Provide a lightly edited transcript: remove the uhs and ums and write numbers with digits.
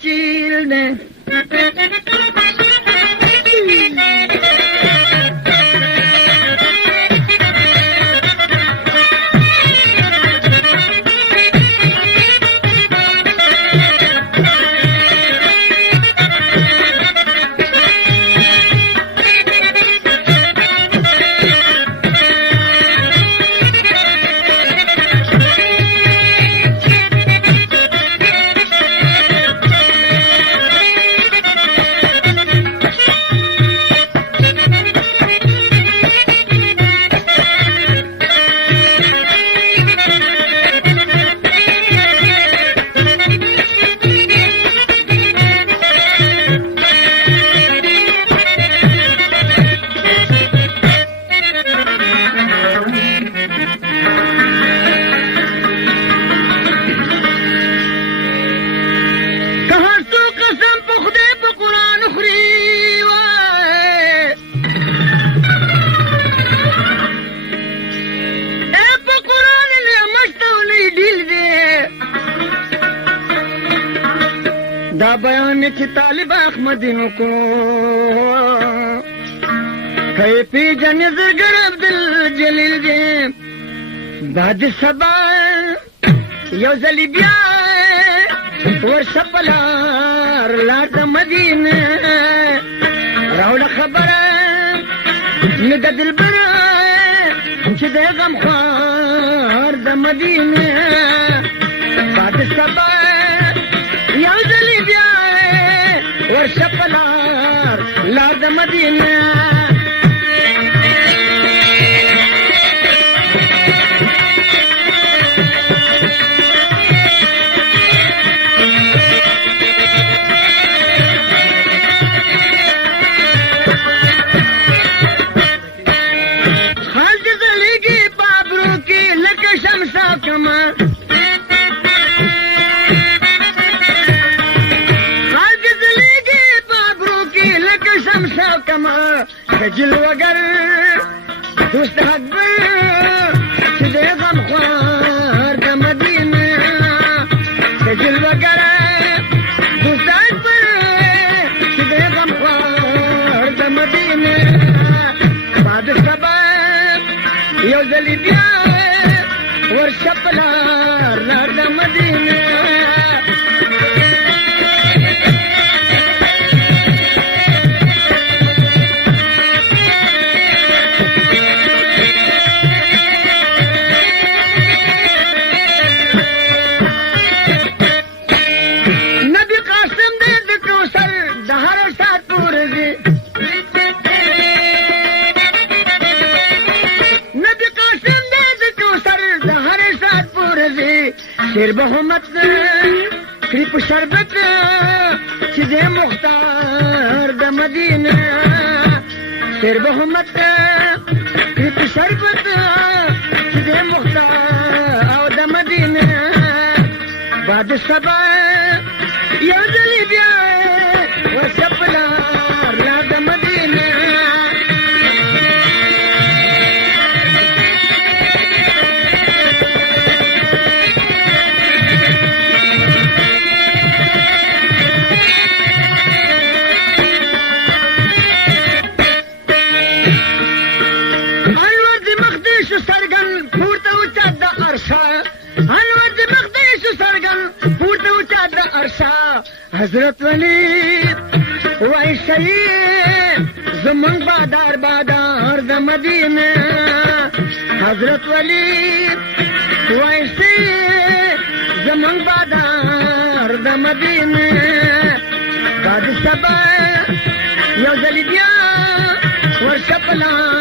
چیل دے دا بیان چې طالب احمدینو کو کئی پی جن زرگر عبدالجلیل دی بعد سبا یو زلی بیا ورشپلار لار دا مدینه راوڑا خبره نگا دلبر چې دی غم خوار دا مدینه بعد سبا یو زلی بیا ورشپلار لار دا مدینه جل وگر دوست اکبر چې دی غم خوار د مدینه جل وگر دوست اکبر چې دی غم خوار د مدینه بعد سبا یو ځلې بیا ورشپلار لار د مدینه شیر بہمت کریپ شربت چې دی مختار د مدینه شیر بہمت کریپ شربت چې دی مختار او د مدینه بعد سبا یو ځلې بیا ورشپلار لار د مدینه حضرت ولی ویسئی زمان بادار بادار د مدینه حضرت ولی ویسئی زمان بادار د مدینه بعد سبا یو ځلې بیا ورشپلار